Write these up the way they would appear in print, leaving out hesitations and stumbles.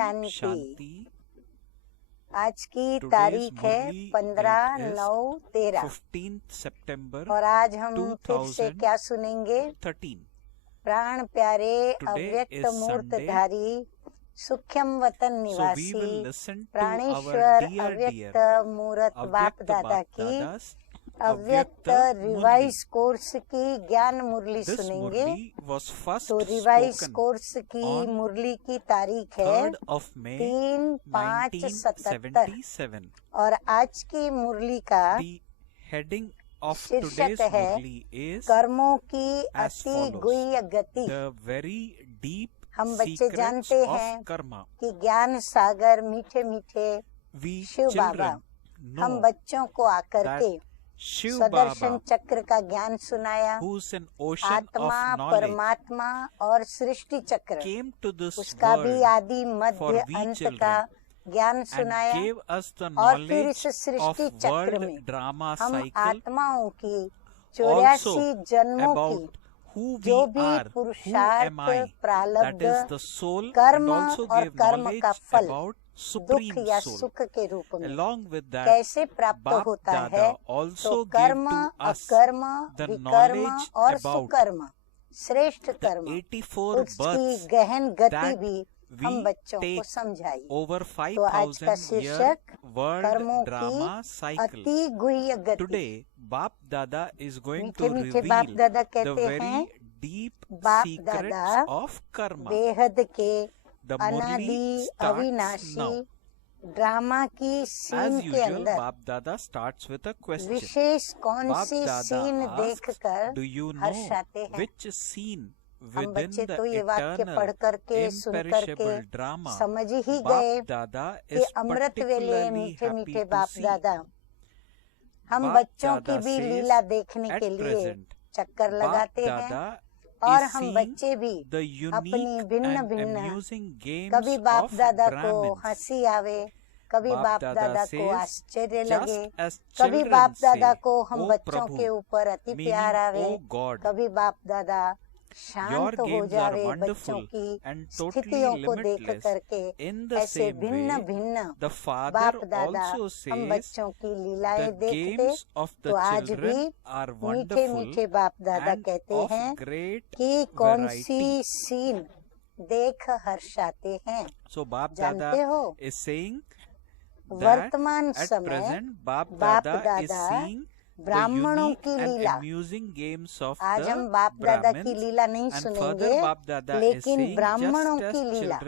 शांति। आज की तारीख है 15/9/13 और आज हम फिर से क्या सुनेंगे? प्राण प्यारे अव्यक्त मूर्तधारी सूक्ष्म वतन निवासी प्राणेश्वर अव्यक्त मूर्त बाप दादा की अव्यक्त रिवाइज कोर्स की ज्ञान मुरली सुनेंगे। तो रिवाइज कोर्स की मुरली की तारीख है 3/5/77 और आज की मुरली का शीर्षक है कर्मों की अति गुह्य गति। हम बच्चे जानते हैं कि ज्ञान सागर मीठे मीठे शिव बाबा हम बच्चों को आकर के सदर्शन चक्र का ज्ञान सुनाया। आत्मा परमात्मा और सृष्टि चक्र उसका भी आदि मध्य अंत का ज्ञान सुनाया। और फिर इस सृष्टि चक्र में हम आत्माओं की 84 जन्मों की जो भी पुरुषार्थ प्रारब्ध कर्म और कर्म का फल दुख या सुख के रूप में कैसे प्राप्त होता है, तो कर्म अकर्म विकर्म और सुकर्म श्रेष्ठ कर्म उसकी गहन गति भी हम बच्चों को समझाई। तो आज का शीर्षक कर्मों की अति गुह्य गति। मीठे मीठे बाप दादा कहते हैं बाप दादा बेहद के अनादि अविनाशी ड्रामा की सीन के अंदर विशेष कौन सी सीन देखकर हर्षाते हैं? हम बच्चे तो ये वाक्य पढ़ करके सुन करके समझ ही गए कि अमृत वेले मीठे मीठे बाप दादा हम बच्चों की भी लीला देखने के लिए चक्कर लगाते हैं। और हम बच्चे भी अपनी भिन्न भिन्न कभी बाप दादा को हंसी आवे, कभी बाप दादा को आश्चर्य लगे, कभी बाप दादा को हम बच्चों के ऊपर अति प्यार आवे, कभी बाप दादा शांत हो जावे बच्चों की स्थितियों को देख करके। ऐसे भिन्न भिन्न बाप दादा हम बच्चों की लीलाएं देखते। तो आज भी मीठे मीठे बाप दादा कहते हैं कि कौन सी सीन देख हर्षाते हैं। जानते हो वर्तमान समय बाप दादा ब्राह्मणों की लीला, आज हम बाप दादा की लीला नहीं सुनेंगे लेकिन ब्राह्मणों की लीला।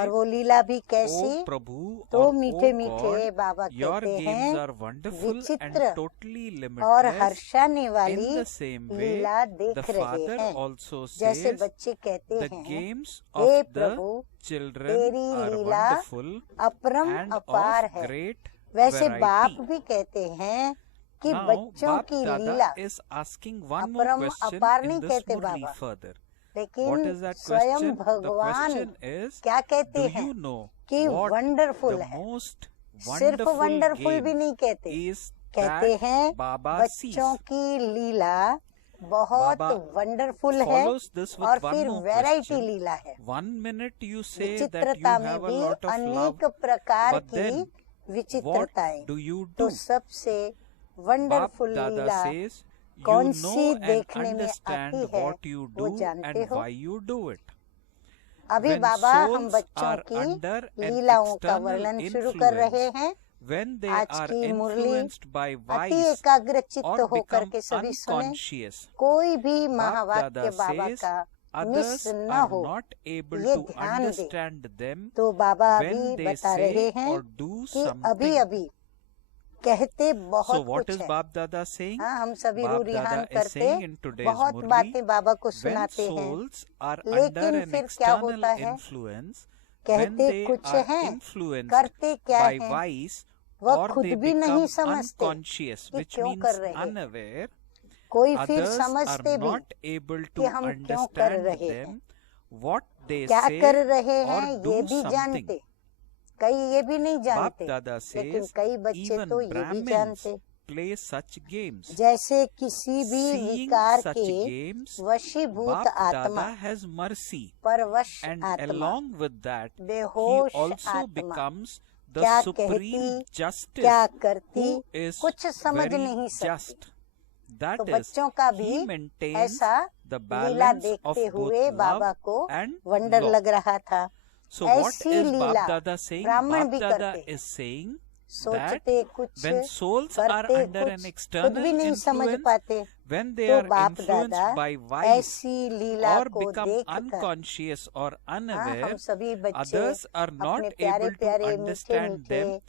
और वो लीला भी कैसी? तो मीठे मीठे बाबा कहते हैं विचित्र और हर्षाने वाली लीला देख रहे हैं। जैसे बच्चे कहते हैं हे प्रभु तेरी लीला अपरम अपार है, वैसे बाप भी कहते हैं कि बच्चों की लीला अपरम अपार नहीं कहते बाबा, लेकिन स्वयं भगवान क्या कहते हैं कि वंडरफुल है। सिर्फ वंडरफुल भी नहीं कहते, कहते हैं बच्चों की लीला बहुत वंडरफुल है और फिर वैरायटी लीला है। विचित्रता में भी अनेक प्रकार की विचित्रताएं। तो सबसे वंडरफुल लीला कौन सी देखने में आती है वो जानते हो? अभी बाबा हम बच्चों की लीलाओं का वर्णन शुरू कर रहे हैं। आज की मुरली अति एकाग्र चित्त होकर के सभी सुने, कोई भी महावाक्य बाबा का मिस न हो ये ध्यान दे। तो बाबा अभी बता रहे हैं कि अभी अभी कहते बहुत कुछ है। हाँ, हम सभी रूरिहान करते बहुत बातें बाबा को सुनाते हैं, लेकिन फिर क्या होता है? कहते कुछ हैं करते क्या है वह खुद भी नहीं समझते कि क्यों कर रहे हैं। कोई फिर समझते भी कि हम क्यों कर रहे हैं, क्या कर रहे हैं ये भी जानते, कई ये भी नहीं जानते, लेकिन कई बच्चे तो ये भी जानते। play such games. जैसे किसी भी Seeing विकार such के games, वशीभूत Bap आत्मा, Dada has mercy, परवश and आत्मा, along with that, he बेहोश also आत्मा becomes the क्या supreme कहती, justice, क्या करती, who is कुछ समझ very नहीं सकती। just. That तो is, बच्चों का he भी maintains ऐसा the लीला balance of देखते both हुए बाबा love को and वंडर law. लग रहा था। So what ऐसी is Leela Bap Dada saying? ब्राह्मण Bap भी Dada करते हैं, is saying that सोचते कुछ, when souls are करते under an कुछ, external खुद भी नहीं समझ influence, पाते, when they तो are बाप influenced दादा by vice ऐसी लीला or को become देखकर, unconscious or हाँ, unaware, हम सभी बच्चे others are not अपने प्यारे able to प्यारे मीठे understand मीठे them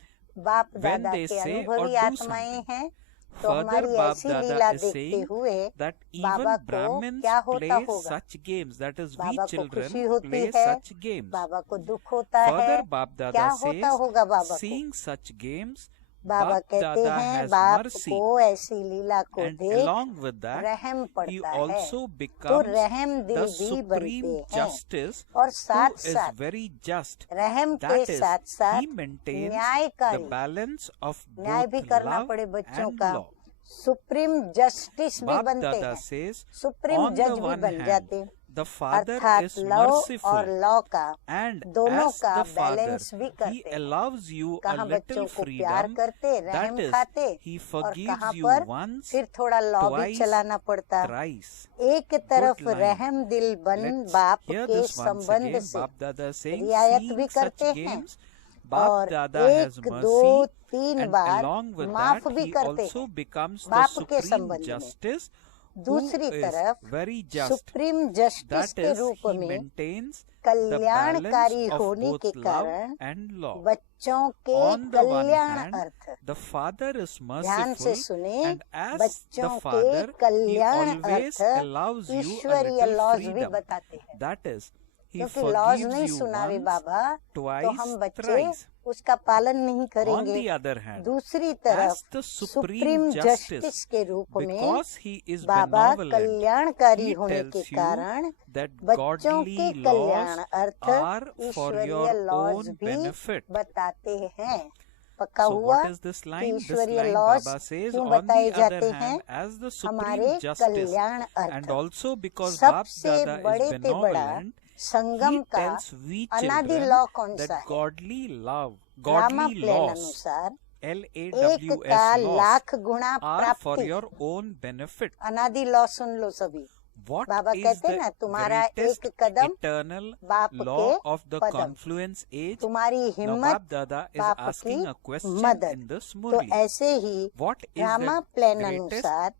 बाप when दादा they के say or अनुभवी do आत्माएं something. हैं। तो Further, हमारी Bap ऐसी Dada लीला is देखते saying हुए that बाबा even को Brahmins क्या होता play होगा, such games, that is, we बाबा को खुशी children होती play है, such games. बाबा को दुख होता है, Further, Bap क्या Dada होता says, होगा बाबा को। seeing such games, बाबा Bap कहते Dada हैं has बाप mercy, को ऐसी लीला को and देख along with that, रहम he पड़ता है, also तो becomes रहम दिल the भी supreme बनते हैं। justice, और who साथ is साथ very just. रहम के That is, साथ साथ he maintains the न्यायकारी, balance of न्याय भी both करना love पड़े बच्चों and का, law. सुप्रीम जस्टिस भी Bap बनते Dada हैं, says, सुप्रीम on the जज भी one बन hand, जाते, the Father अर्थात is लॉ और merciful, लॉ का and दोनों as का the Father, बैलेंस भी he करते हैं। allows you a कहाँ बच्चों little को प्यार freedom, करते, that रहम is, खाते, he और forgives कहाँ you पर once, फिर थोड़ा लॉ भी twice, चलाना पड़ता। thrice. एक तरफ Good line. रहम दिल बन Let's बाप hear के this once संबंध again. से Bap Dada saying, रियायत seeing भी such करते हैं, games, Bap और Dada has एक दो mercy, तीन and बार along with माफ that, भी he करते also हैं becomes the बाप के supreme संबंध में। justice, who दूसरी is तरफ very just. Supreme justice That के is, रूप he में maintains the balance कल्याणकारी of होने के both love कारण and law. बच्चों के On the one Kalyan hand, earth, the Father is ध्यान से merciful, सुने, and as बच्चों the के Father, he Kalyan always earth allows you a ईश्वरीय little लॉज भी freedom. बताते हैं, That is, he क्योंकि लॉज forgives नहीं you सुनावे once, बाबा तो twice, हम बच्चे thrice. उसका पालन नहीं On करेंगे। the other hand, दूसरी तरफ as the supreme supreme justice justice, के रूप में because he is Baba benevolent, कल्याणकारी he होने tells के you कारण that बच्चों के godly Kalyan laws earth are for ईश्वरीय your लॉज own भी benefit. बताते हैं। पक्का So हुआ what is this कि line? This ईश्वरीय line लॉज Baba says, क्यों on बताए the other जाते हैं? hand, as the हमारे supreme justice, Kalyan and earth also because Bap सबसे Dada बड़े is से बड़ा benevolent, संगम he का tells we अनादि children लॉ कौन सा that है? godly love, drama godly plan laws, अनुसार एक LAWS का laws, लाख गुणा are for प्राप्ति। your own benefit. अनादि लॉ सुन लो सभी। What बाबा is कहते the ना, तुम्हारा greatest एक कदम eternal बाप law के of the Padma, confluence age? तुम्हारी Now हिम्मत Bap Dada is बाप asking की a question मदद। in this तो Murli. ऐसे ही What is drama the plan greatest अनुसार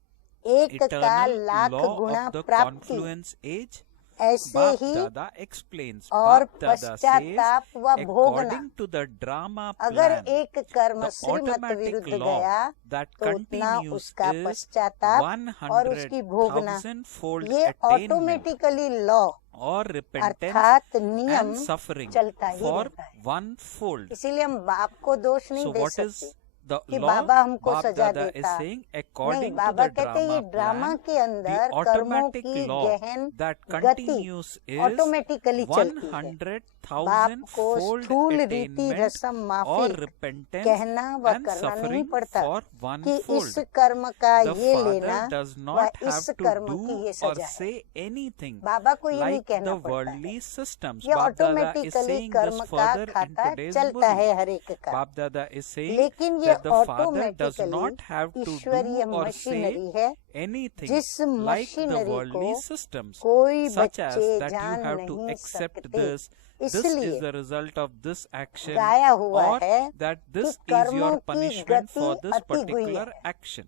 एक का eternal लाख law गुणा of the प्राप्ति, confluence age? ऐसे Bap ही Dada explains. और Bap Dada says, पश्चाताप व भोगना। according to the drama अगर plan, एक कर्म the श्रीमत automatic विरुद्ध law गया that तो उतना continues उसका is पश्चाताप और उसकी भोगना, 100,000-fold ये attainment automatically law or repentance अर्थात नियम and suffering चलता ही for रहता है। one-fold. इसीलिए हम बाप को दोष नहीं So दे what is सकते the कि law? बाबा हमको Bap सजा Dada is देता। saying, नहीं, according to बाबा the कहते ये drama ड्रामा plan, के the अंदर कर्मों automatic की law गहन that गति continues is ऑटोमेटिकली चलती है। बाप को 100,000-fold स्थूल रीति attainment रसम or माफी repentance कहना व and करना नहीं suffering पड़ता for कि इस one-fold. कर्म का The ये Father लेना does व not इस have to कर्म do की ये or सजा है। say anything बाबा को ये नहीं like कहना the पड़ता है, worldly systems. ये Bap Dada is automatically saying कर्म this का further in खाता today's चलता Murli. है हर एक का। Bap Dada is saying लेकिन ये that the Father does automatically not have to ईश्वरीय do or मशीनरी say है, anything जिस like the मशीनरी worldly को systems, कोई such as बच्चे that you जान have to नहीं accept सकते। this is इसलिए the result of this action, गाया हुआ or है that कि this is कर्मों your की punishment for गति this अति हुई particular है। action.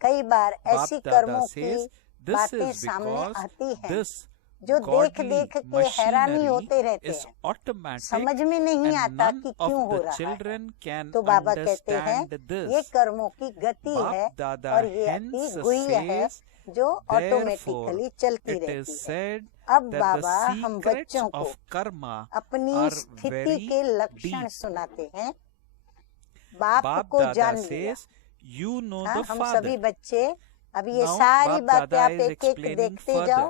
कई बार ऐसी Bap Dada कर्मों की says this बातें is सामने because आती हैं this जो देख देख के हैरानी होते रहते is हैं, automatic समझ में नहीं and आता none कि of क्यों हो the रहा है। children can तो बाबा कहते हैं understand ये this. कर्मों की गति है Bap Dada और ये hence अति हुई है says, जो therefore ऑटोमेटिकली चलती it is रहती है। said अब that बाबा the हम secrets बच्चों को of karma अपनी are स्थिति very के लक्षण deep. सुनाते हैं। बाप Bap को Dada जान लिया, says, you know हाँ, the हम Father. सभी बच्चे अब ये Now, सारी Bap बातें Dada आप is एक एक explaining देखते further. जाओ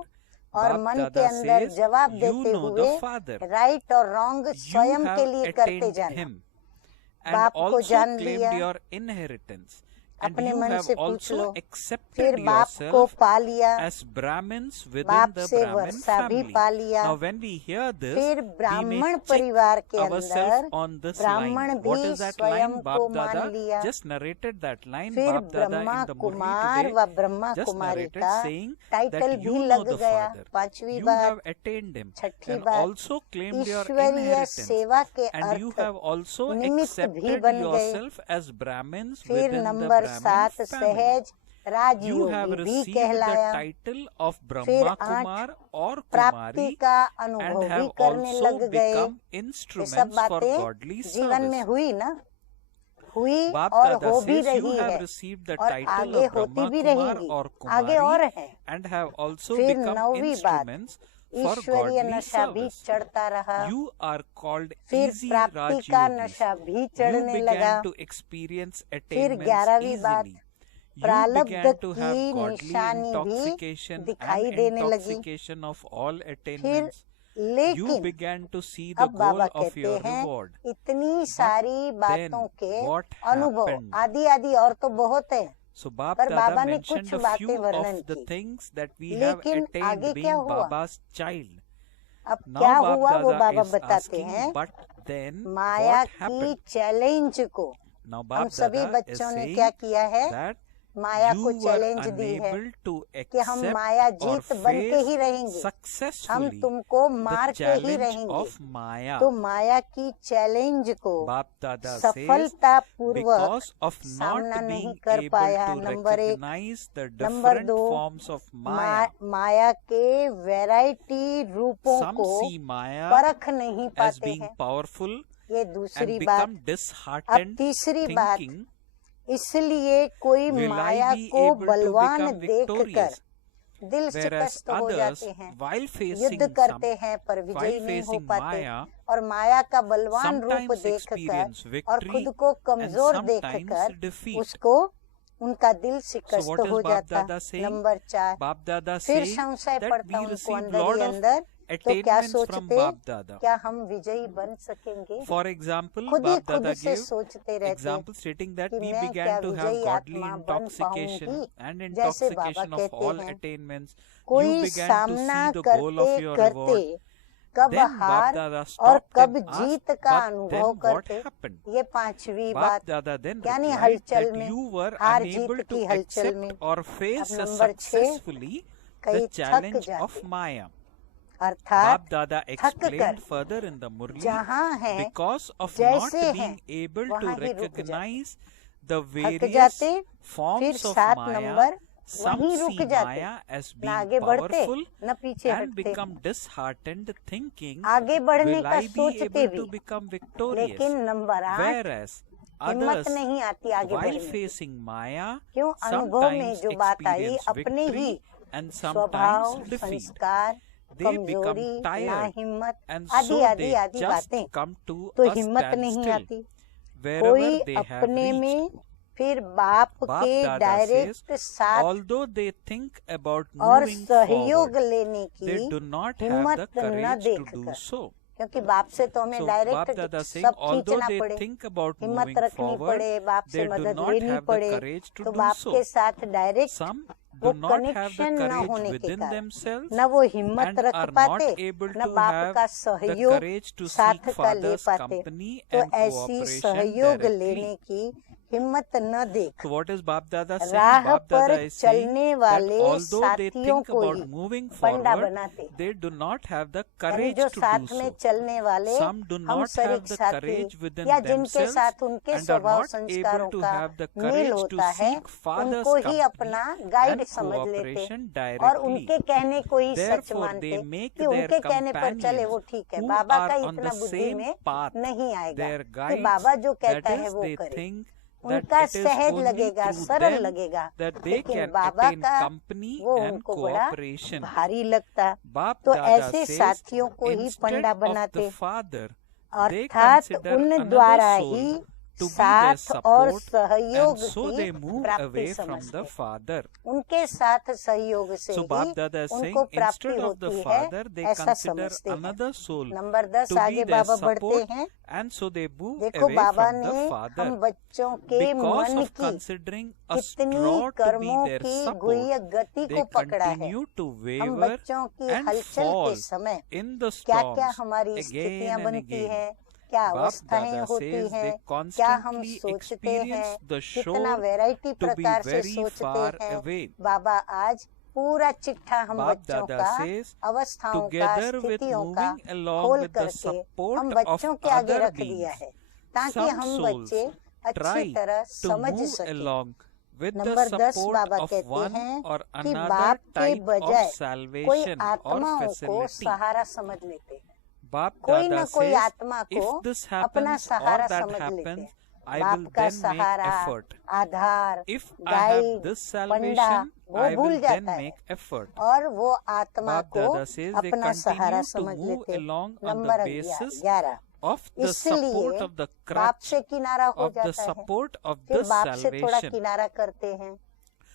और Bap मन के Dada अंदर says, जवाब you देते know हुए the Father. राइट और रॉन्ग You स्वयं के have लिए करते attained जाना। him and बाप को also जान claimed लिया, your inheritance. अपने मन have से पूछ also लो। accepted फिर बाप को yourself पा लिया, as Brahmins within बाप the से Brahmin वर्षा भी family. पा लिया। Now when we hear this, फिर we may ब्राह्मण check परिवार के ourselves अंदर on this ब्राह्मण line. भी What is that स्वयं line? को Bap मान Dada लिया। just narrated that line. फिर Bap Dada Brahma in the Murli Kumar today व ब्रह्मा just कुमारी narrated का saying टाइटल that भी you know लग the गया। Father. पांचवी You बात, have attained him Chhathi and बात, also claimed your ईश्वरीय inheritance. सेवा के And you have earth also निमित्त भी accepted बन गए। yourself as Brahmins फिर within the number Brahmin 7 family. सहज You have राजयोगी भी received the कहलाया। title of फिर Brahma 8 Kumar or प्राप्ति Kumari का and अनुभव भी have करने also लग गए। become ये instruments सब for बातें godly जीवन में service. हुई ना, हुई Bap और Dada हो भी says you रही have है received the और title आगे of होती Brahma भी Kumar रहेंगी, or आगे और Kumari है। and have also फिर become 9वीं बात, instruments for ईश्वरीय godly नशा भी service. चढ़ता रहा। You are called फिर easy प्राप्ति का Rajyogis. नशा भी You चढ़ने लगा। began to experience फिर attainments 11वीं बात, easily. You प्रारब्ध began to have की godly निशानी भी intoxication दिखाई and देने लगी। intoxication of all फिर attainments. You लेकिन began to see the अब goal बाबा of कहते your हैं reward. इतनी सारी बातों के what अनुभव happened? आदि आदि और तो बहुत है, So Bap पर Dada बाबा ने mentioned कुछ a बातें few वर्णन of the की। things that we have लेकिन attained आगे being क्या हुआ? Baba's child. अब Now क्या Bap हुआ वो Dada बाबा is बताते asking, हैं। but then माया what की happened? चैलेंज को Now हम Bap सभी Dada is बच्चों ने saying क्या किया है, that माया you को were चैलेंज दी है unable to कि हम accept माया or जीत बन के ही face रहेंगे, हम successfully तुमको मार the के ही challenge रहेंगे। of Maya. तो माया की चैलेंज को Bap Dada says सफलता पूर्वक because of सामना not नहीं being कर able पाया। to number 1, recognize the number different 2, forms of Maya. माया के वैरायटी रूपों Some को see Maya परख नहीं as पाते being हैं। powerful ये and दूसरी बात। become अब disheartened तीसरी बात, thinking, इसलिए कोई will माया I be को able to बलवान become देखकर victorious? दिल Whereas शिकस्त हो others, जाते हैं, while facing युद्ध करते हैं पर while विजयी नहीं हो facing पाते, Maya, और माया का बलवान रूप sometimes देखकर experience और victory खुद को and कमजोर sometimes देखकर defeat. उसको उनका दिल So शिकस्त what is हो Bap जाता। Dada saying? Number 4, Bap Dada फिर saying संशय that पड़ता we उनको receive अंदर lot ही of अंदर, तो क्या attainments from सोचते, Bap Dada. क्या हम विजयी बन सकेंगे? For example, खुद ही Bap खुद Dada से gave सोचते रहते example stating that कि we मैं क्या began to have विजयी godly आत्मा बन intoxication पाऊंगी, and जैसे बाबा intoxication of कहते all हैं। attainments. कोई You began to सामना see the goal of करते your करते reward. कब Then Bap हार Dada और stopped कब and जीत asked, का but अनुभव then what करते, happened? ये पांचवी Bap बात। Dada then यानी replied हलचल that में, you were हार unable जीत to की हलचल में। accept or face अब नंबर 6, successfully कई the थक challenge जाते, of Maya. अर्थात Bap Dada थक explained कर further in the Murli जहाँ है because of not जैसे being हैं able वहाँ to ही रुक जाते, recognize the थक various जाते, फिर forms of 7 Maya. Number Some वहीं see रुक जाते, Maya as न being आगे बढ़ते powerful न पीछे and हटते, become disheartened thinking, आगे बढ़ने will का I be सोचते able भी, to become victorious? लेकिन नंबर 8 Whereas हिम्मत others, नहीं आती आगे while बढ़ने की। facing Maya, क्यों? अनुभव में sometimes जो बात आई experience अपने ही victory and स्वभाव, sometimes defeat. संस्कार, They कमजोरी, become tired नाहिम्मत and आदि so आदि they आदि just बातें, come to तो a हिम्मत नहीं standstill आती। wherever कोई they have अपने reached. में फिर बाप Bap के Dada डायरेक्ट says, साथ although they think about और moving सहयोग forward, लेने they की do not have हिम्मत the न courage to do देखकर, so. क्योंकि बाप से तो हमें So Bap direct Dada saying, सब although खींचना they पड़े, think about हिम्मत moving रखनी forward, पड़े, बाप they से do मदद not लेनी have the पड़े, courage to तो do बाप so. के साथ डायरेक्ट Some वो do not have the connection न courage होने के within कारण themselves न वो हिम्मत and रख are not पाते, able न to बाप have का the सहयोग courage to साथ seek का ले Father's पाते, company तो and ऐसी cooperation सहयोग directly. लेने की हिम्मत न देख So what is Bap Dada saying? राह Bap पर Dada is saying चलने that वाले although they साथियों think को about he moving Panda forward, बनाते, they do not have the यानी courage जो to साथ do में so. चलने वाले Some do हम not have शरीक the साथी courage within या जिनके themselves साथ उनके and are स्वभाव not संस्कारों able to का have the मेल courage to होता है, seek Father's उनको ही company अपना गाइड and समझ लेते cooperation और directly. उनके कहने को ही सच Therefore, मानते they make कि their उनके कहने पर चले वो companions ठीक है, who बाबा का are on इतना the बुद्धि same में path, नहीं आएगा their कि guides, बाबा जो that कहता है is, वो they करे, think that उनका it is सहज only लगेगा, through सरल them लगेगा, that they लेकिन can बाबा attain का company वो and उनको बड़ा cooperation. भारी लगता। Bap तो Dada ऐसे says, साथियों को ही instead पंडा of the बनाते, father, they अर्थात consider उन another द्वारा soul he to be their साथ और support, सहयोग and so they की move प्राप्ति away from समझते the हैं। father. उनके साथ सहयोग से So he Bap Dada is saying उनको प्राप्ति instead of the होती है, father they ऐसा consider समझते हैं। another soul number 10 to be आगे their बाबा बढ़ते support, हैं। and so they move देखो away बाबा from ने the हम father बच्चों के because मन of की considering a कितनी straw to be कर्मों their की support. गुह्य गति They को पकड़ा है। continue to हम waver बच्चों की and हलचल fall के समय in the क्या क्या storms हमारी again स्थितियां and बनती again. है, क्या Bap अवस्थाएं Dada होती says हैं, they क्या हम constantly सोचते हैं, experience the कितना shore वैरायटी to be प्रकार से very सोचते far हैं। away. बाबा आज पूरा चिट्ठा हम Bap बच्चों Dada का, says, अवस्थाओं का, together with स्थितियों का moving along खोल with the करके support हम of बच्चों के आगे other रख दिया beings, है, ताकि some हम souls बच्चे अच्छी try तरह to समझ move सकें। along with the number 10 support Baba of कहते one हैं or कि another बाप के type of बजाय कोई salvation or आत्माओं को facility. सहारा समझ लेते हैं। Bap कोई Dada न कोई says, आत्मा को if this अपना happens or सहारा that समझ लेते happens, हैं। I बाप will का then make Sahara, effort. Aadhaar, If I have guide, this Panda salvation, वो I भूल will then जाता है make effort. और वो आत्मा Bap को Dada says they अपना सहारा continue to समझ move लेते। along on number the basis 11 of the support इसलिए of the बाप crutch से किनारा हो of the जाता है, support of फिर the बाप से थोड़ा salvation, किनारा करते हैं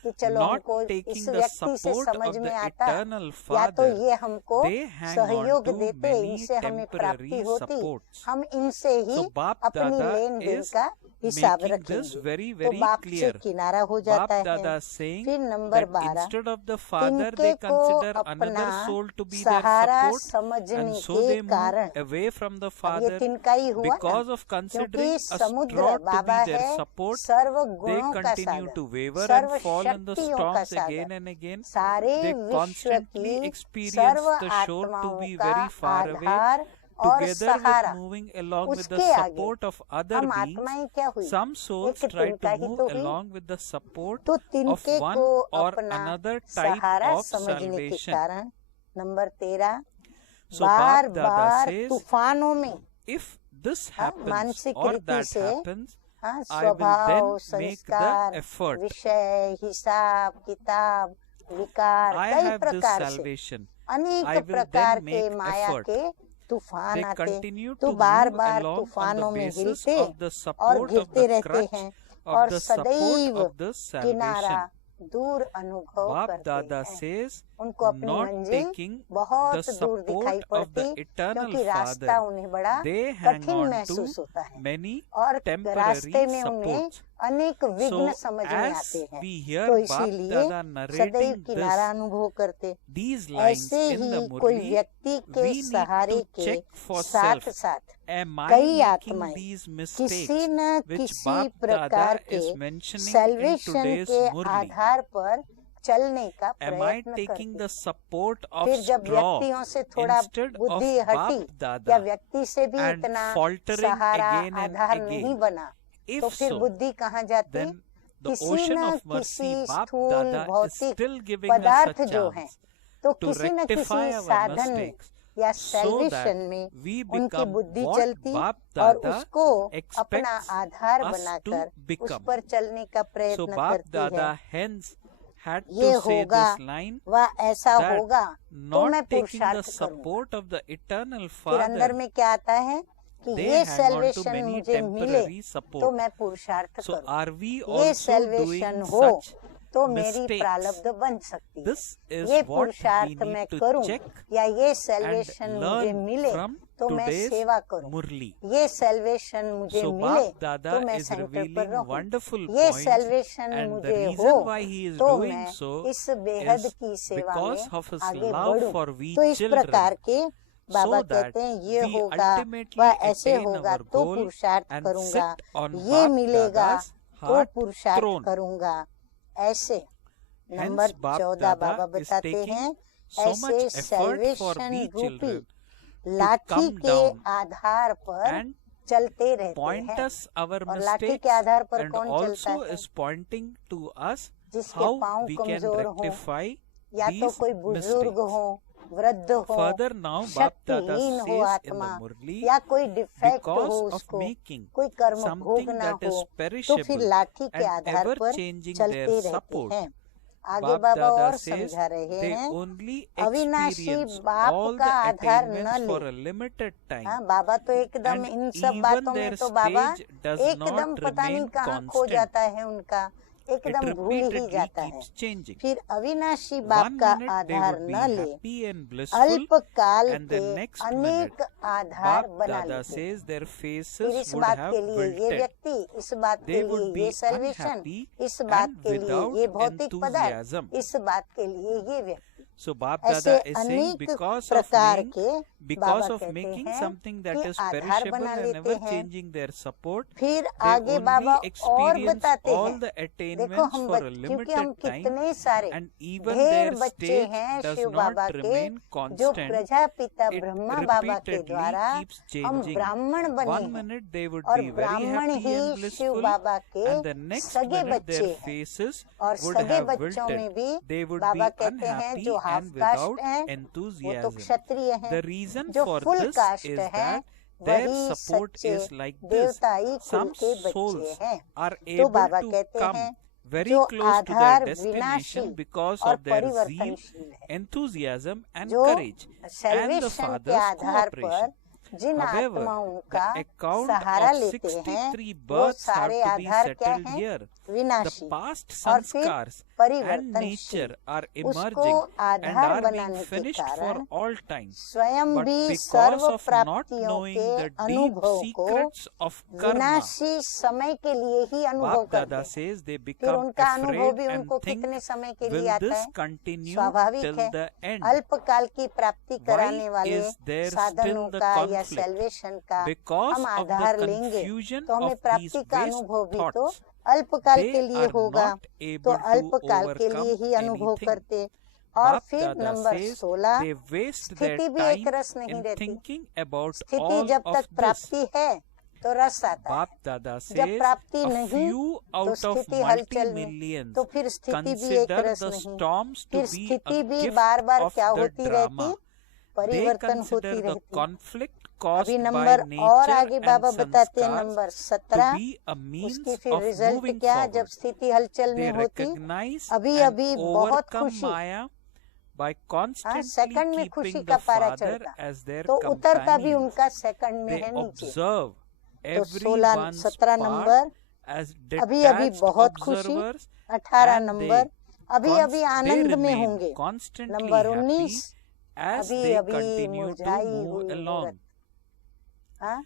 कि चलो not हमको taking इस the व्यक्ति से support समझ of में the आता, eternal या तो Father. ये हमको They hang सहयोग on to देते, many इनसे हमें प्राप्ति temporary होती, supports. हम इनसे ही So Bap अपनी Dada लेन देन is का हिसाब making this रखेंगे। very तो very बाप से clear. किनारा हो जाता Bap है। Dada saying फिर number that 12 instead of the father तिनके they को consider अपना another soul to be their Sahara support, समझने and so के they move कारण, away from the अब ये father तिनका ही हुआ ना, because of considering क्योंकि a समुद्र straw to Baba be their है, support. सर्व They गुणों का continue Sagar, to waver serve and fall in the शक्तियों का storms again Sagar, and again. सारे They विश्व constantly की experience serve the shore to आत्माओं be का very far away, आधार और together Sahara. with moving along with the उसके आगे support of other हम beings. आत्माएं क्या हुई, Some souls एक try तिनका to ही move तो हुई, along with the support तो of तिनके one को or अपना another type सहारा of समझने के salvation. कारण। नंबर 13 So बार Bap Dada बार says, तूफानों में if this हाँ, happens मानसिक or रीति that से happens, हाँ, I will स्वभाव, then make the संस्कार, effort. विषय, हिसाब किताब, विकार, I कई have this प्रकार से salvation. अनेक I will प्रकार then के make माया effort. के तूफान They आते, continue तो to bar move bar along on तूफानों the में basis हिलते of the और support of गिरते the रहते crutch हैं of और the support सदैव of the किनारा salvation. दूर अनुभव Bap करते Dada हैं। says, उनको अपनी not मंजिल taking बहुत the दूर दिखाई support of the पड़ती, eternal क्योंकि रास्ता Father, उन्हें बड़ा they hang कठिन on महसूस to होता है many और temporary रास्ते में उन्हें supports. अनेक विघ्न So समझ में as आते हैं, we hear तो Bap इसीलिए Dada सदैव narrating किनारा this, अनुभव करते। these lines ऐसे in ही the कोई Murli, व्यक्ति के we need सहारे to के check for साथ self. साथ Am I कई making आत्माएं these किसी mistakes न which किसी Bap प्रकार Dada के is mentioning in salvation today's के Murli? आधार पर चलने का Am I प्रयत्न taking करते। the support of फिर जब straw व्यक्तियों से थोड़ा instead of बुद्धि हटी Bap या Dada व्यक्ति से भी and इतना faltering Sahara again and Aadhaar again? नहीं बना, तो If फिर so, बुद्धि कहाँ जाती, then the किसी ocean न of mercy, किसी Bap स्थूल Dada is भौतिक still giving us पदार्थ a जो हैं, chance तो to किसी न rectify किसी our साधन में mistakes या so सैल्वेशन that में we उनकी become बुद्धि what चलती Bap और Dada उसको अपना expects आधार us to बनाकर उस become. पर चलने का So प्रयत्न Bap करती है। Dada hence had ये to say होगा this line वह ऐसा that होगा तो मैं not taking the पुरुषार्थ करूंगा। support of the eternal फिर अंदर Father, में क्या आता है कि they ये hang on to salvation many मुझे मिले temporary तो support. मैं पुरुषार्थ So करूं, are we ये also सैल्वेशन doing हो such तो मेरी mistakes? प्रारब्ध बन सकती है। This is ये what we पुरुषार्थ मैं need to करूं check या ये and सैल्वेशन मुझे learn मिले from तो मैं today's सेवा करूं, Murli. ये सैल्वेशन मुझे So मिले Bap Dada तो मैं is सेंटर पर revealing रहूं, wonderful ये points, सैल्वेशन and the मुझे reason हो why he is तो doing मैं so इस बेहद is की सेवा because में of his आगे love बढ़ूं। for we तो इस children, प्रकार के बाबा so that कहते हैं ये we होगा ultimately वह ऐसे attain होगा our तो goal पुरुषार्थ and करूंगा, sit on ये Bap मिलेगा Dada's तो heart पुरुषार्थ throne. करूंगा। ऐसे Hence, number Bap 14 Dada Baba is बताते taking हैं so ऐसे much effort for salvation we रूपी children लाठी come के down आधार पर and चलते रहते point हैं us our और लाठी mistakes के आधार पर and कौन चलता also है, is pointing to us जिसके how पांव we can कमजोर हों rectify या तो these कोई बुजुर्ग mistakes. हो, वृद्ध हो, Further now Bap Dada शक्तिहीन हो says in the आत्मा Murli, या कोई डिफेक्ट हो because of उसको, making कोई कर्म something भोग ना that is हो, तो फिर perishable लाठी के and आधार ever पर changing चलते their रहते support, हैं। आगे Bap बाबा Dada और says समझा रहे they हैं, only अविनाशी experience बाप all का the आधार न attainments for ले। a limited time, हाँ, बाबा तो एकदम and इन सब even बातों में their तो बाबा stage does एकदम not पता नहीं remain कहाँ खो constant. जाता है उनका, It एकदम भूल ही repeatedly जाता है। keeps changing. फिर अविनाशी बाप 1 का minute they Aadhaar would be न ले, happy and blissful, अल्पकाल and the के next अनेक minute आधार Bap बना Dada लेते। says their फिर faces इस would बात have के लिए ये wilted. व्यक्ति, इस बात के They लिए would ये be सल्वेशन, unhappy इस बात and के लिए without ये भौतिक पदार्थ, enthusiasm. इस बात के लिए ये व्यक्ति। So Bap ऐसे Dada is saying अनेक because प्रकार of के because बाबा of कहते making हैं something that कि is आधार perishable बना and लेते never हैं। changing their support, फिर they आगे बाबा only और experience बताते all हैं, the देखो attainments हम for a क्योंकि हम limited time, कितने सारे and even ढेर their बच्चे stage हैं does शिव not बाबा के, remain जो constant. प्रजापिता It ब्रह्मा बाबा के repeatedly द्वारा keeps हम changing. ब्राह्मण बने 1 हैं, minute they would और be very ब्राह्मण happy he and Shiv blissful, बाबा के and the next सगे minute बच्चे their हैं। faces और would सगे have बच्चों में wilted. भी They would बाबा be कहते हैं unhappy जो हाफ and कास्ट without हैं वो तो enthusiasm. क्षत्रिय हैं, The reason जो for full this cast is हैं that their वही support सच्चे is like this. देवताई कुल Some के बच्चे souls हैं। are तो able बाबा to कहते come हैं very जो close to their Aadhaar destination विनाशी because और of their zeal, परिवर्तनशील है, enthusiasm and जो courage and the सैल्वेशन के Father's आधार cooperation. पर जिन However, आत्माओं the का account सहारा of लेते हैं 63 वो births have सारे to be आधार क्या settled हैं? here. The विनाशी past और फिर sanskars and परिवर्तनशील। nature are उसको emerging and Aadhaar are being बनाने के finished for कारण all time. स्वयं But भी because सर्व of not प्राप्तियों knowing के the deep अनुभव को secrets of karma, विनाशी समय के लिए ही अनुभव Bap करते Dada हैं। says they फिर become उनका अनुभव afraid भी and उनको think, कितने समय के will लिए आता this है? continue स्वाभाविक till है, the end? अल्पकाल की प्राप्ति कराने वाले is there साधनों still the का या conflict? सैल्वेशन का Because हम of आधार the लेंगे confusion तो हमें of प्राप्ति these का waste अनुभव भी तो thoughts, अल्पकाल they के लिए are होगा, not तो able to अल्पकाल के लिए overcome ही अनुभव anything. करते। और Bap फिर Dada number says 16, they waste their स्थिति भी एक time रस नहीं in रहती। thinking about स्थिति all जब of तक this. प्राप्ति है तो रस आता है, Bap Dada जब says प्राप्ति a नहीं few तो out of स्थिति हलचल में, multi-millions तो फिर स्थिति भी एक consider रस the नहीं। storms to फिर be स्थिति a भी gift बार बार of क्या the होती रहती? drama. They परिवर्तन होती consider the रहती। conflict caused अभी by नंबर और nature आगे बाबा and बताते हैं sanskars number to 17, be a means उसकी फिर of रिजल्ट moving क्या जब forward. स्थिति हलचल They में होती? recognize अभी and अभी बहुत overcome खुशी, Maya by constantly सेकंड में खुशी keeping का the पारा Father चढ़ता, as their तो उतर का भी companion. उनका सेकंड में They है नीचे। observe तो 16 everyone's 17 part नंबर, as अभी अभी detached बहुत खुशी, observers 18 and नंबर, अभी अभी they आनंद में remain होंगे। constantly नंबर happy 19, as अभी they अभी continue to मुरझाई move हुई along. मूरत,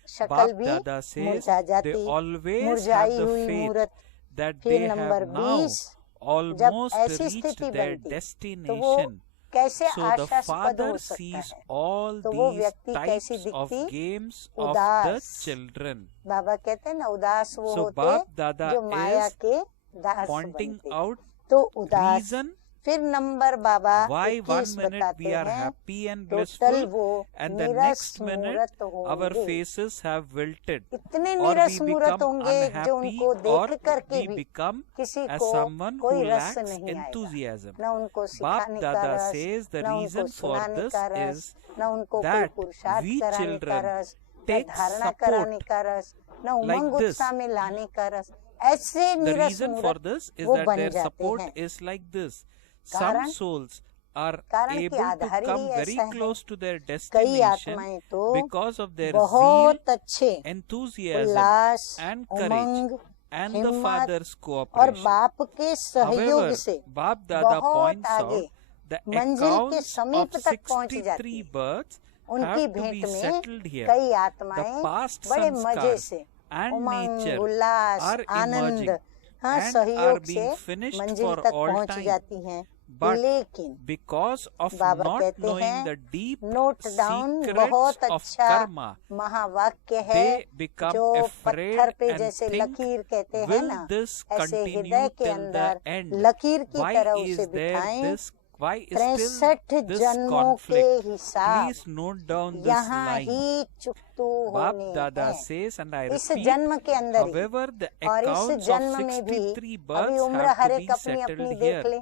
शक्ल Bap भी Dada says मुरझा they जाती, always have मुरझाई the हुई faith मूरत। that फिर they नंबर have now 20, जब almost ऐसी reached स्थिति their बनती तो वो destination. कैसे So the आशास्पद Father हो सकता sees है? all तो वो these व्यक्ति types कैसी of दिखती? games of the उदास। children. बाबा कहते हैं ना, उदास वो So होते Bap Dada जो माया is के दास pointing बनते। out तो उदास। reason फिर नंबर बाबा why 1 21 minute बताते we are हैं, happy and टोटल blissful वो and the नीरस next minute मूरत our होंगे। faces have wilted, इतने or नीरस we मूरत become होंगे जो unhappy, उनको or देख करके we भी become किसी as को someone who कोई रस lacks नहीं आएगा, enthusiasm. न उनको Bap सिखाने का Dada रस, says the न उनको reason for सुनाने this का रस, is न उनको कोई that पुरुषार्थ we कराने का children रस, न take धारणा support कराने का रस, न उमंग like this. उत्साह में लाने का रस, ऐसे The नीरस reason for मूरत this is वो that बन their जाते support हैं। is like this. Some कारण? souls are कारण कि able to Aadhaar he come very ऐसा है। close to their कई destination आत्माएं तो because of their zeal, बहुत अच्छे enthusiasm Ullas, and courage Umang, and the हिम्मत Father's और cooperation. बाप के सहयोग However, से Bap Dada बहुत points आगे out the मंजिल के accounts समीप of तक पहुंच 63 जाती। births उनकी have to be भेंट में settled here. कई The आत्माएं past बड़े मजे sanskars से and Umang, nature Ullas, are Anand, emerging हाँ, and are सहयोग being से finished मंजिल for तक all पहुंच time. जाती हैं। But लेकिन because of बाबा not कहते knowing हैं, the deep note down secrets बहुत of अच्छा karma, महावाक्य है they become जो afraid पत्थर पे and जैसे think, लकीर कहते हैं will ना, this ऐसे continue हृदय के till अंदर the end? लकीर की Why तरह is उसे there बिठाएं। this? Why is 63 still this जन्मों के conflict? हिसाब Please note down this यहाँ line. ही चुकतू Bap होने Dada हैं। says, and I इस repeat, जन्म के अंदर ही however, the और इस accounts of जन्म में भी 63 अभी births उम्र have हर to एक be अपनी अपनी settled देख here. ले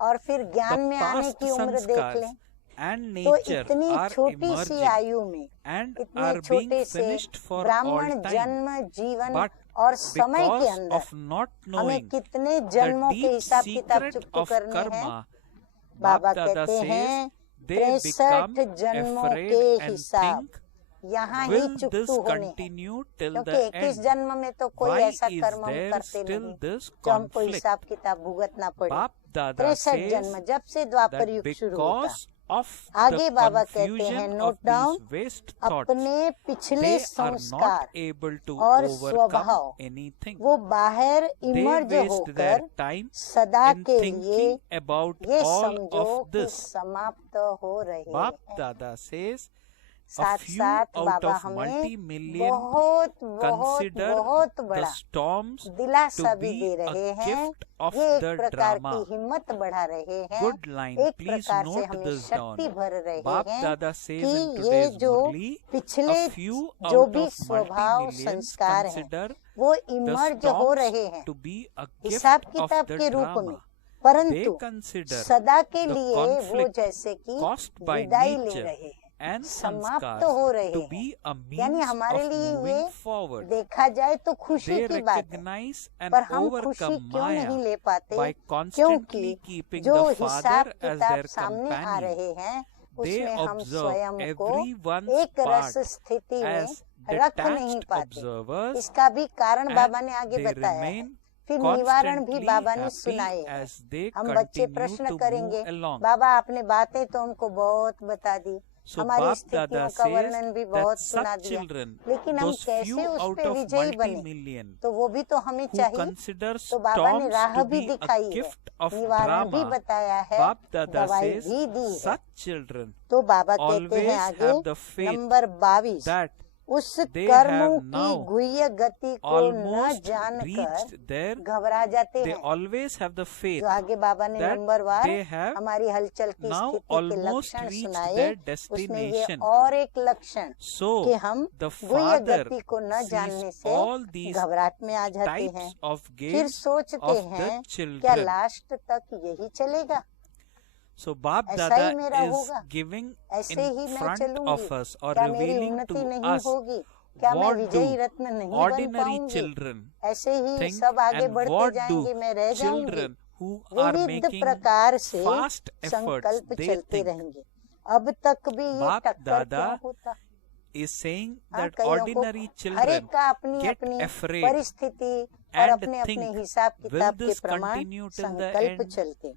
और फिर ज्ञान The में आने past की उम्र देख ले। sanskars and तो nature इतनी are छोटी सी emerging आयु में and इतने are being छोटे से finished for ब्राह्मण all time. जन्म जीवन But और समय के because अंदर of not हमें knowing कितने the जन्मों के deep हिसाब किताब secret चुकता of करने हैं। karma, बाबा Bap Dada कहते हैं says they 63 become जन्मों afraid के and हिसाब think, यहाँ ही will this चुकतू होने हैं, continue till क्योंकि the 21 end? जन्म में तो कोई Why ऐसा is कर्म हम there करते still नहीं this जो हमको conflict? हिसाब किताब भुगतना पड़े। Bap Dada 63 जन्म says जब से द्वापर that युग शुरू होता, because of आगे the बाबा कहते हैं confusion note of down, these waste thoughts, अपने पिछले they are not संस्कार able to और overcome स्वभाव anything. वो बाहर They इमर्ज waste their होकर time सदा in के लिए thinking about ये all समझो of कि this. समाप्त हो रहे Bap हैं। Dada says a साथ few साथ out बाबा of हमें multi-million बहुत बहुत consider बहुत the बड़ा storms दिलासा to भी be दे a रहे हैं। gift of ये एक the प्रकार drama. की हिम्मत बढ़ा रहे हैं, Good line. एक Please प्रकार से note हमें this down. शक्ति भर रहे Bap हैं Dada says कि in ये today's जो Murli, पिछले a few जो out भी of स्वभाव multi-millions संस्कार हैं consider वो the इमर्ज हो रहे storms हैं to be a gift हिसाब of किताब the के रूप में, drama. They परंतु consider सदा के the लिए वो conflict जैसे कि caused by विदाई ले nature रहे हैं, and समाप्त sanskar हो रहे to हैं। be a यानी means हमारे of लिए moving ये forward. देखा जाए तो खुशी They की बात है, recognize and पर हम खुशी overcome क्यों नहीं Maya ले पाते? by क्योंकि constantly keeping जो the हिसाब Father as किताब their सामने आ companion. रहे हैं They उसमें हम observe स्वयं को everyone's एक रस part स्थिति में as रख नहीं detached पाते। observers, इसका भी कारण बाबा and ने आगे they बताया है। remain फिर निवारण भी constantly बाबा ने happy सुनाए हैं। as they हम बच्चे continue प्रश्न to करेंगे, move along. बाबा आपने बातें तो हमको बहुत बता दी, So हमारी Bap स्थितियों Dada का says वर्णन भी that बहुत such सुना दिया, children, लेकिन हम those कैसे few उस out पे of विजयी बने, multi-million तो वो भी तो हमें who चाहिए। consider तो बाबा ने storms राह to भी be a दिखाई है, gift of निवारण भी drama, बताया है, Bap Dada दवाई says भी दी है। such children तो बाबा कहते always हैं आगे have the faith number 22, that उस they कर्मों have की now गुह्य गति को न almost जानकर reached there. घबरा जाते They हैं। always have the faith जो आगे बाबा ने that number war they have हमारी हलचल की now स्थिति के almost लक्षण reached सुनाए, their उसमें ये destination. और एक लक्षण So कि हम the गुह्य Father गति को न जानने sees से all these घबराहट में आ जाते हैं, types of फिर games सोचते of the हैं क्या children. लास्ट तक यही चलेगा, So Bap ऐसा Dada ही मेरा is होगा, giving ऐसे in ही मैं front चलूंगी, of us or क्या मेरी revealing उन्नति to नहीं us होगी, क्या मैं what विजयी do रत्न नहीं बन ordinary पाऊंगी, children ऐसे ही think सब आगे and बढ़ते what जाएंगे, do मैं रह जाऊंगी। children who are विविध making प्रकार से fast efforts संकल्प they चलते think. रहेंगे। अब तक भी ये Bap टक्कर Dada क्यों होता? is saying हाँ, that कईयों को ordinary हर children एक का अपनी get अपनी afraid परिस्थिति और and अपने अपने think, हिसाब will किताब के this प्रमाण continue till the संकल्प end? चलते।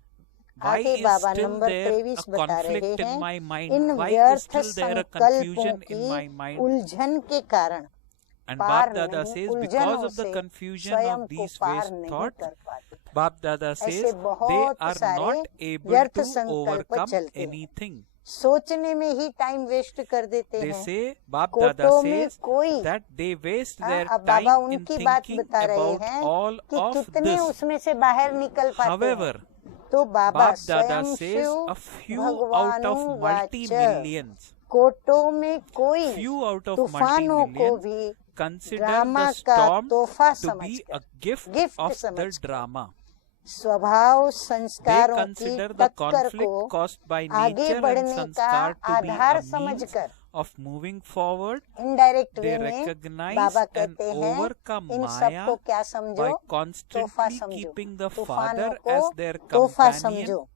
Why आगे is Baba still number there 23 a बता रहे conflict in हैं, my mind? In Why is व्यर्थ still there a संकल्पों confusion in my की mind? उलझन के कारण And पार Bap Dada नहीं, says उलझनों because of the से confusion स्वयं of को these पार waste नहीं thoughts, कर पाते। Bap Dada ऐसे says they बहुत are सारे not able व्यर्थ to संकल्प overcome चलते हैं, anything. सोचने में ही टाइम वेस्ट कर देते They हैं। say, Bap Dada कोटों में says कोई that they waste हाँ, their अब बाबा time in उनकी बात thinking बता रहे about हैं all कि of कितने this. उसमें से बाहर निकल पाते However, हैं। तो बाबा Bap Dada स्वयं says Shiv a few out of भगवानुवाच multi-millions, कोटों में कोई few out of तूफानों को multi-millions भी consider ड्रामा the का storm तोहफा to be समझकर, a gift gift of the समझकर drama. स्वभाव They संस्कारों की consider the टक्कर conflict को caused by आगे nature and बढ़ने का sanskar to be Aadhaar a means समझकर of moving forward. Indirect They वे में recognize बाबा and कहते हैं overcome इन Maya सबको क्या समझो, by तोहफा constantly समझो, keeping the तूफानों Father को as their तोहफा companion. समझो,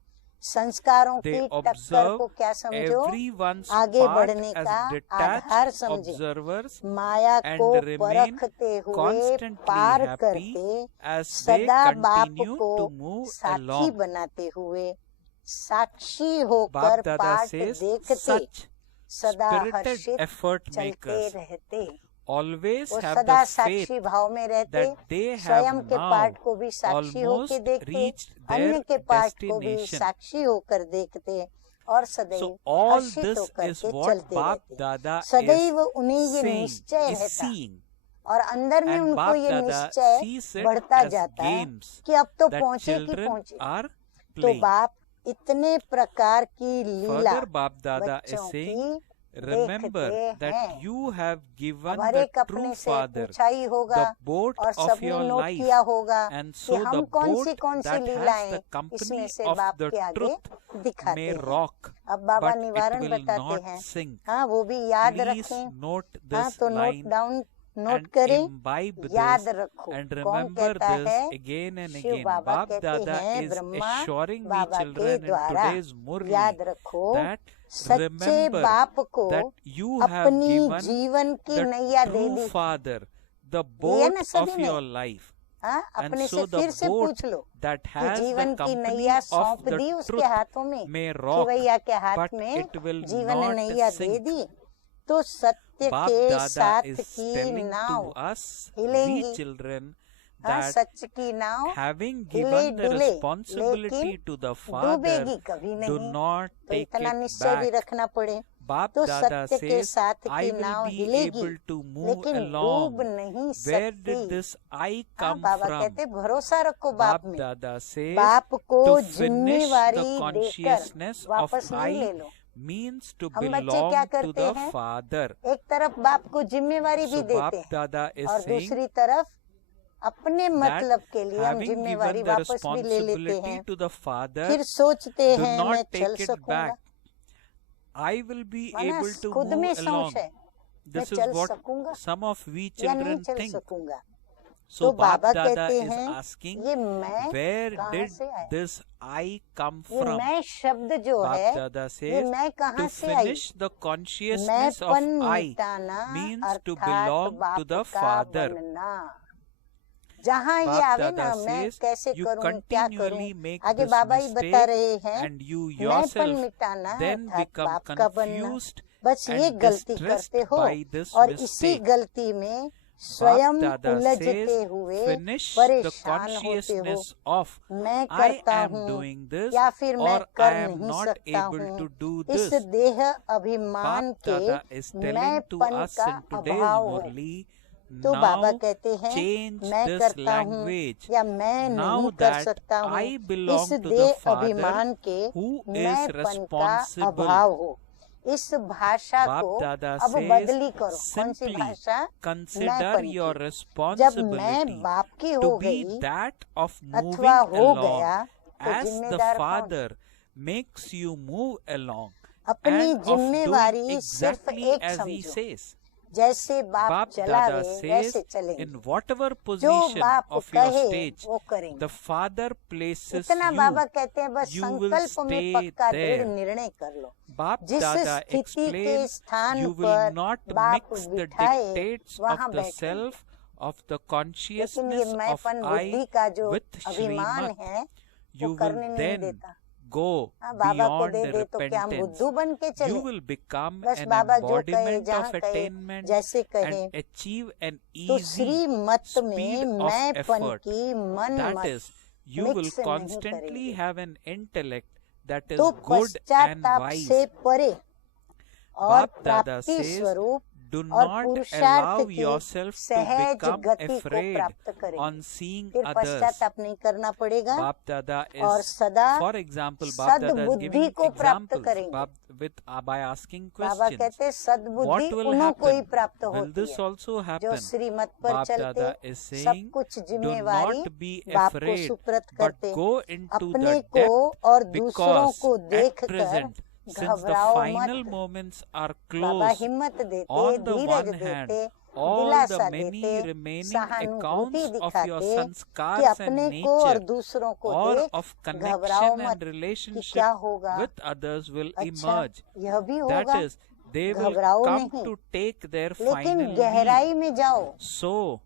संस्कारों की They टक्कर observe को क्या समझो, everyone's आगे part बढ़ने as का आधार detached समझो, observers माया and को remain परखते हुए constantly पार happy करते as they सदा बाप continue को to move साक्षी along. बनाते हुए साक्षी होकर Bap Dada पाठ says देखते such सदा spirited हर्षित effort चलते makers रहते, always वो have सदा the faith साक्षी भाव में रहते, that they स्वयं have के now पाठ को भी साक्षी होकर almost देखते, reached अन्य their के पाठ को भी destination. साक्षी होकर देखते और सदैव So all हर्षित this होकर is के what चलते Bap रहते। Dada सदैव is उन्हें ये saying, निश्चय is रहता seeing. और अंदर में And उनको Bap ये Dada निश्चय sees it बढ़ता as जाता है games कि अब तो that पहुंचे कि children पहुंचे। are तो playing. बाप इतने प्रकार की लीला Further, Bap Dada is बच्चों saying की remember देखते that हैं। you have given her the एक अपने true से Father पूछा ही होगा the boat और of सबने your नोट life, किया होगा and कि so the हम कौन boat सी that has लीलाएं the इसमें company से of बाप the के आगे truth दिखाते may हैं। rock, अब बाबा but it निवारण will बताते not हैं। sink. हाँ, वो भी याद Please रखें। note हाँ, this तो note line down note and करें, imbibe याद this रखो। and कौन remember कहता this है? again and Shiv again. Baba Bap कहते Dada हैं, is Brahma assuring we Baba के children in द्वारा। today's Murli याद रखो, that सच्चे remember बाप को that you have अपनी given जीवन की the नैया दे true दी। Father the ये boat ना of सभी ने। your life, हाँ, and अपने so से the फिर से boat पूछ लो that कि has the जीवन की company नैया of सौंप the दी उसके truth हाथों में, may rock, खिवैया के हाथ but में it will जीवन not नैया दे sink. दी, तो सत्य Bap के Dada साथ is की telling now to us, we हिलेंगी। children, हाँ, that सच की नाव having हिले given the डुले, responsibility लेकिन to the Father, डूबेगी कभी do नहीं। not तो take इतना it निश्चय भी back. रखना पड़े। Bap तो Dada सत्य के says, साथ I की will now be हिलेगी, able to move लेकिन along. डूब नहीं Where सकती। did this I हाँ, come बाबा from? कहते भरोसा रखो बाप Bap में। Dada says, बाप को to finish जिम्मेवारी the देकर consciousness of वापस नहीं ले I लो। means to हम बच्चे belong क्या to करते the हैं? Father. एक तरफ बाप को जिम्मेवारी भी So देते Bap हैं Dada is और saying दूसरी तरफ अपने मतलब के लिए हम having जिम्मेवारी given the वापस भी ले लेते responsibility हैं। to the Father, फिर सोचते do हैं मैं not चल take it सकूंगा। back. I will be माना able to खुद में move along. संशय, मैं This is चल what सकूंगा some of we या नहीं children चल think. सकूंगा। So तो Bap बाबा Dada कहते is हैं, asking, ये मैं where कहाँ did से आया? this I come ये from? मैं शब्द जो Bap है, Dada ये says, मैं कहाँ to से आई? finish the consciousness of मैंपन I मिटाना means to अर्थात belong बाप to the का Father. बनना। जहाँ ये Bap आवे Dada ना, मैं says, कैसे you करूँ, क्या करूँ, continually make आगे this बाबा ही बता mistake रहे हैं, and you मैंपन yourself मिटाना then अर्थात become बाप का बनना। confused बस ये and गलती distressed करते हो by this और इसी mistake. गलती में स्वयं Dada उलझते says, हुए finish the परेशान होते हो। consciousness of मैं I करता am हूँ doing this या फिर मैं or I कर am नहीं not सकता able हूँ। to do इस this. देह अभिमान Bap Dada के is telling to मैंपन us का in today's अभाव हो। Murli, तो बाबा now कहते हैं, change मैं this करता हूँ language. या मैं Now नहीं कर that सकता हूँ, I belong इस to the देह Father अभिमान के who is मैंपन का responsible. अभाव हो। इस भाषा Bap को Dada अब says, बदली करो। कौन सी simply भाषा? consider मैंपन your की। जब responsibility मैं बाप की हो to be गई that of moving अथवा हो along गया, तो as the जिम्मेदार कौन? Father makes you move along अपनी and of doing जिम्मेवारी सिर्फ exactly एक as he समझो, says. जैसे बाप Bap चलावे Dada वैसे says, चलेंगे। in whatever जो position बाप of your कहे stage वो करेंगे। the Father places इतना बाबा you, कहते हैं, बस you will संकल्प में stay पक्का दृढ़ there. निर्णय कर लो। Bap जिस Dada स्थिति के explains, स्थान you will पर not बाप mix the बिठाए dictates वहाँ of the बैठेंगे। self, of the लेकिन consciousness ये of मैंपन बुद्धि I का जो with अभिमान Srimat, है, you वो will करने नहीं then देता। go हाँ, बाबा को beyond दे दे तो क्या हम repentance. बुद्धू बन के चले? You will become बस an बाबा जो कहे, embodiment जहाँ of कहे, attainment जैसे कहे। and achieve an तो easy श्रीमत speed में of मैंपन effort. की मन That मत is, you will मिक्स नहीं constantly करेंगे। have an intellect that is तो good and पश्चाताप wise. से परे और Bap Dada प्राप्ति says, स्वरूप do और not पुरुषार्थ allow की yourself to सहज become गति को afraid प्राप्त करेंगे। on seeing फिर others. पश्चाताप नहीं करना पड़ेगा Bap Dada और is, सदा for example, Bap Dada is सद्बुद्धि giving को प्राप्त examples करेंगे। by asking Baba questions. कहते हैं, सद्बुद्धि What will उन्हीं को ही happen? प्राप्त Will होती this है also जो happen? श्रीमत पर Bap चलते, Dada is सब saying, कुछ do जिम्मेवारी not be बाप को afraid, सुप्रत but करते, go into अपने the को depth, और दूसरों because को at देखकर present, since the घबराओ final मत। moments are बाबा close, हिम्मत देते, on the Dheeraj one hand, देते, all दिलासा the many देते, remaining सहानुभूति accounts of your दिखाते कि sanskars and अपने को और nature, दूसरों को or देख of घबराओ connection मत and कि relationship क्या होगा। with others will अच्छा, emerge. यह भी That होगा, is, they will घबराओ come नहीं, to take their लेकिन final leave. गहराई में जाओ। So,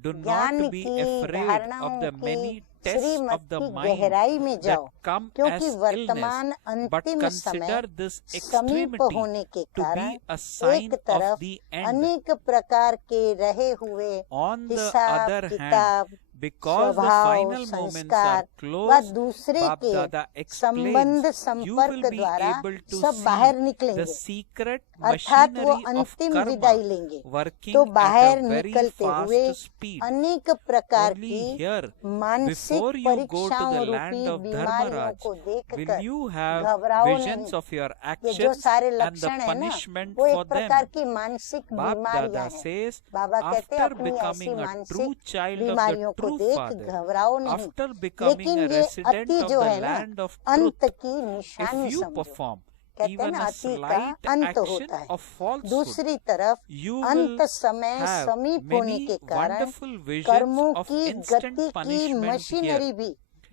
do ज्ञान not be की afraid धारणाओं of the की many tests Shrimad of the की mind गहराई में that जाओ, come क्योंकि as वर्तमान illness, but अंतिम समय consider this समीप extremity होने के to कारण be a sign एक of तरफ the end. अनेक प्रकार के रहे हुए On the हिसाब other hand, किताब Because the स्वभाव, final moments संस्कार are close, व दूसरे Bap के Dada संबंध explains, you संपर्क will be द्वारा able to सब see बाहर the निकलेंगे, secret अर्थात वो machinery of अंतिम विदाई karma लेंगे। working तो at बाहर a very निकलते हुए fast speed. अनेक प्रकार Only की here, मानसिक before you go to परीक्षाओं the रूपी land of बीमारियों Dharmaraj, को will देखकर you have घबराओ visions नहीं। of your ये जो actions सारे and the लक्षण है ना, punishment वो for एक प्रकार them? की मानसिक Bap बीमारियां Dada हैं। says, बाबा कहते हैं after अपनी ऐसी becoming a true मानसिक child of the बीमारियों को true देख Father, घबराओ नहीं, after becoming लेकिन a ये resident अति of जो the है ना, land of अंत truth, की if निशानी you समझो। perform कहते हैं even ना, a अति का slight अंत action होता है। of falsehood, दूसरी तरफ you अंत will समय have समीप होने many के कारण wonderful visions कर्मों of की instant गति की punishment मशीनरी here. भी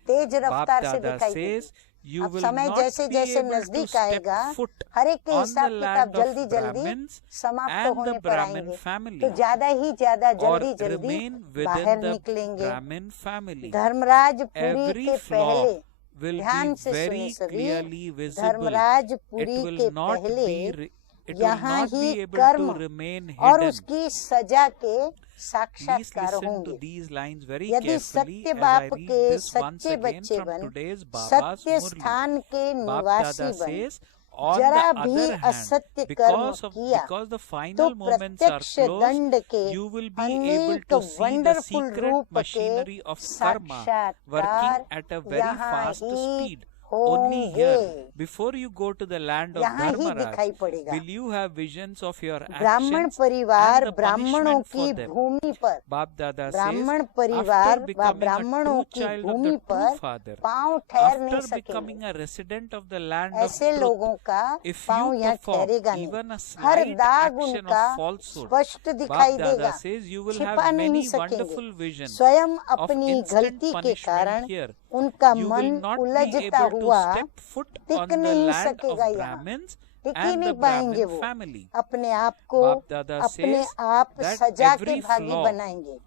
तेज Bap रफ्तार से Dada दिखाई देगी। says, you अब will समय not जैसे be जैसे able to नजदीक step आएगा, foot हर एक के on the हिसाब किताब land of जल्दी जल्दी Brahmins समाप्त and the होने पर Brahmin आएंगे, family, तो ज्यादा ही ज्यादा or जल्दी जल्दी remain बाहर within the निकलेंगे। Brahmin family. Dharmaraj Puri Every के flaw पहले, will ध्यान be से सुने very सभी, clearly visible. Dharmaraj It Puri will के not पहले it will यहाँ not ही be able कर्म to remain और hidden. उसकी सजा के Please साक्षात्कार listen to होंगे। these lines very यदि carefully सत्य as I बाप read के this once सच्चे again बच्चे from बन, today's Baba's सत्य Murli. स्थान के Bap निवासी Dada बन, says, on जरा the भी other hand, असत्य कर्म किया because the तो final moments are प्रत्यक्ष close, दंड के you will be able अनेक to see the wonderful secret रूप के machinery of karma working साक्षात्कार at a very यहाँ fast he speed. Only here, होंगे, before you go to the land of यहाँ ही Dharmaraj, दिखाई पड़ेगा। will you have visions of your ब्राह्मण actions परिवार and the ब्राह्मणों punishment की for them? भूमि पर, Bap Dada says, ब्राह्मण after परिवार व becoming a ब्राह्मणों true की child of भूमि the पर true Father, पांव ठहर नहीं after becoming सकेंगे। a resident of the land of ऐसे truth, लोगों का if पांव you यहाँ perform ठहरेगा even नहीं, a हर slight दाग action उनका of falsehood, स्पष्ट Bap दिखाई Dada देगा, says you will छिपा have नहीं many सकेंगे। wonderful visions स्वयं of अपनी instant गलती के punishment कारण here. उनका You मन will not be उलझता able to हुआ step foot tick on the नहीं land of सकेगा यहाँ, Brahmins टिक ही and नहीं the पाएंगे Brahmin वो, family. अपने आप को Bap Dada अपने says आप that सजा के every भागी flaw बनाएंगे।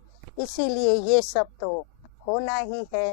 इसीलिए ये सब तो होना ही है,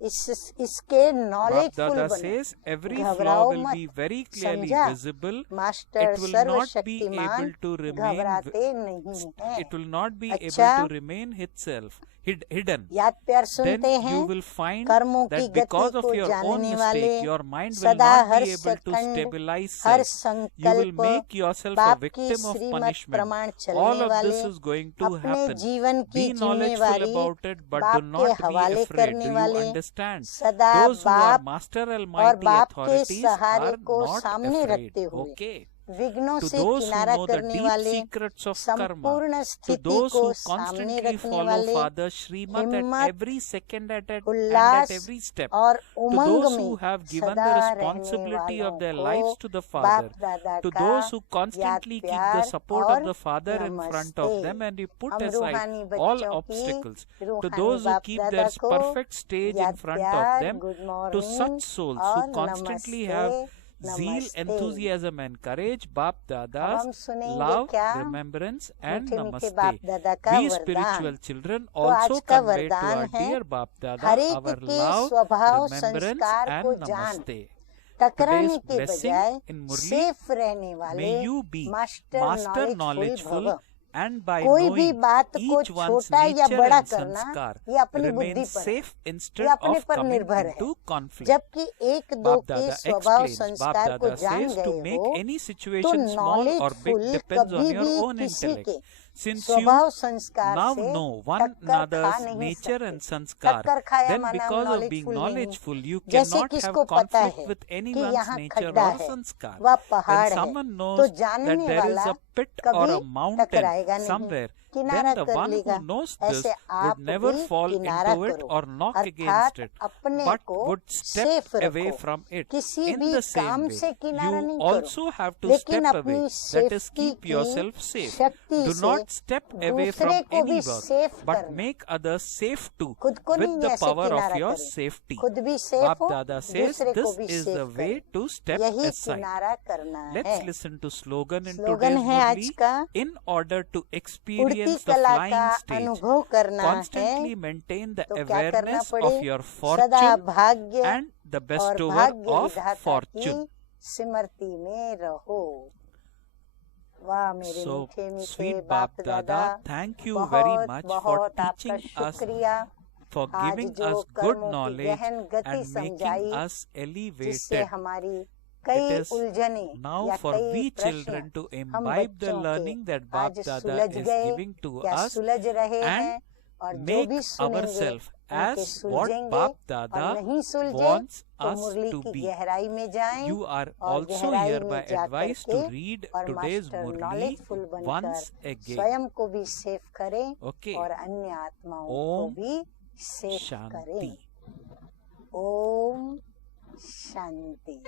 इसके Bap नॉलेजफुल Dada बने, says every flaw घबराओ will मत, be very clearly समझा? visible. Master It will not be सर्वशक्तिमान able to remain. घबराते नहीं हैं। It will not be अच्छा, able to remain itself hidden. याद प्यार Then सुनते you हैं, will find कर्मों की that गति because of को your own जानने वाले mistake, your mind will सदा not her be able to second stabilize her self. You will संकल्प make yourself a बाप की victim of श्रीमत punishment. प्रमाण All चलने of वाले, this is going to अपने happen. जीवन की Be knowledgeful जिम्मेवारी about it, but बाप do के not be हवाले afraid. करने Do you वाले, understand? सदा Those who are बाप master और almighty बाप के authorities सहारे are को not सामने afraid. रखते हुए Okay. विघ्नों To से those who किनारा know the करने deep वाले, secrets of karma, संपूर्ण to स्थिति those को who सामने constantly रखने follow वाले, Father Srimat at हिम्मत, every second and at Ullas every step, और to उमंग those who में have given सदा the रहने responsibility वालों of their को lives to the बाप Father, दादा to का those who याद constantly keep the प्यार support और of the Father in front of नमस्ते। them and you put हम aside रूहानी all बच्चों की, obstacles, to रूहानी those who बाप keep दादा their को perfect stage in याद front of प्यार, them, good to morning such souls और who constantly नमस्ते, have zeal, नमस्ते। enthusiasm and courage, Bap अब Dada's हम सुनेंगे love, क्या, remembrance and मीठे मीठे namaste. बाप दादा का We वरदान। spiritual children तो आज also का convey to वरदान our है, dear Bap Dada हर एक our के love, स्वभाव remembrance संस्कार को and जान, namaste. टकराने Today's के blessing बजाय in Murli, सेफ रहने वाले may you be master master knowledgeful knowledgeful भव। and by कोई भी knowing बात को each one's छोटा या nature बड़ा and करना sanskar, ये अपनी बुद्धि remain पर है, safe ये instead अपने of पर coming निर्भर है। into conflict. जबकि एक दो Bap के Dada स्वभाव explains, Bap संस्कार को Dada जान says to गए make हो any तो situation small or big knowledgeful depends on कभी your भी own किसी intellect. के Since you स्वभाव संस्कार now से know one टक्कर खा another's नहीं nature सकते। and sanskar, टक्कर खाया then माना because of being knowledgeful नहीं। knowledgeful, you जैसे cannot किसको have पता conflict है with कि anyone's यहाँ nature खड्डा or है sanskar. व When पहाड़ है someone तो knows that जानने there is वाला a pit or कभी a mountain टकराएगा नहीं, somewhere, किनारा then the कर one लेगा। who knows this ऐसे आप would never भी fall किनारा into it करो, or knock अर्थात against it, अपने but को would step सेफ away रखो। from it. किसी In भी the same काम way, से किनारा you नहीं also करो, have to लेकिन step अपनी away. That is, safety keep की yourself safe. शक्ति Do से not step away from दूसरे को भी any work, सेफ but करना। make others safe too खुद को with नहीं the ऐसे power of किनारा your करें, safety. खुद भी सेफ Bap हो, Dada says दूसरे को this भी is the सेफ way करें, to step यही aside. किनारा करना है। Let's listen to slogan in slogan today's है आज Murli. का, In order to उड़ती experience the कला का flying stage, अनुभव करना constantly है maintain the तो क्या करना awareness पड़े, of your सदा fortune भाग्य and the और bestower भाग्य of विधाता की fortune. स्मृति में रहो। वाह मेरे So, मीठे मीठे sweet बाप Bap दादा, Dada, thank you very बहुत much for बहुत आपका teaching us शुक्रिया। for आज giving जो us good कर्मों की knowledge गहन गति and making समझाई, us जिससे elevated. हमारी It कई is उलझने now या for कई we प्रश्न children to हम imbibe the बच्चों learning के that आज Bap Dada सुलझ is गए giving to या us सुलझ रहे and हैं, और जो make भी सुनेंगे ourselves उनके as what सुलझेंगे, Bap और Dada नहीं सुलझे wants तो us मुरली to की be. गहराई में जाएं, You are और also गहराई hereby में जा advised करके to read और today's मास्टर Murli नॉलेजफुल बनकर once again. स्वयं को भी सेफ करें Okay. और अन्य आत्माओं को Om भी सेफ Shanti. करें। ओम शांति।